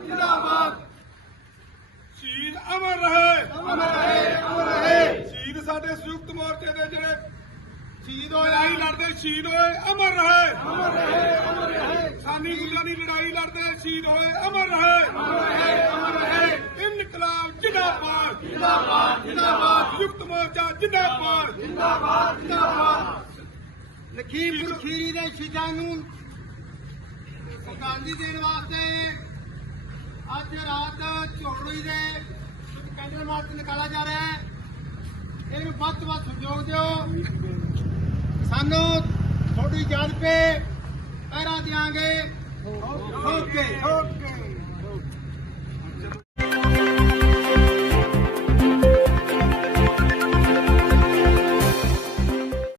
जिंदाबाद शहीद अमर रहे अमर रहे अमर रहे शहीद साडे संयुक्त मोर्चे दे जिहड़े शहीद होए लड़ाई लड़दे शहीद होए अमर रहे अमर रहे अमर रहे किसानी गुल्लां दी लड़ाई लड़दे शहीद होए अमर रहे अमर रहे इनकलाब जिंदाबाद जिंदाबाद जिंदाबाद संयुक्त मोर्चा जिंदाबाद जिंदाबाद जिंदाबाद लखीमपुर खीरी ਦੇ ਸ਼ਹੀਦਾਂ ਨੂੰ ਸ਼ਰਧਾਂਜਲੀ ਦੇਣ ਵਾਸਤੇ ਅੱਜ ਰਾਤ ਝੋੜੋਈ ਦੇ ਇੱਕ ਕੈਂਡਲ ਮਾਰਚ ਨਿਕਾਲਾ ਜਾ ਰਿਹਾ ਹੈ। ਇਹਨੂੰ ਵੱਧ ਤੋਂ ਵੱਧ ਸਹਿਯੋਗ ਦਿਓ। ਸਾਨੂੰ ਤੁਹਾਡੀ ਯਾਦ ਤੇ ਪਹਿਰਾ ਦਿਆਂਗੇ। Okay okay.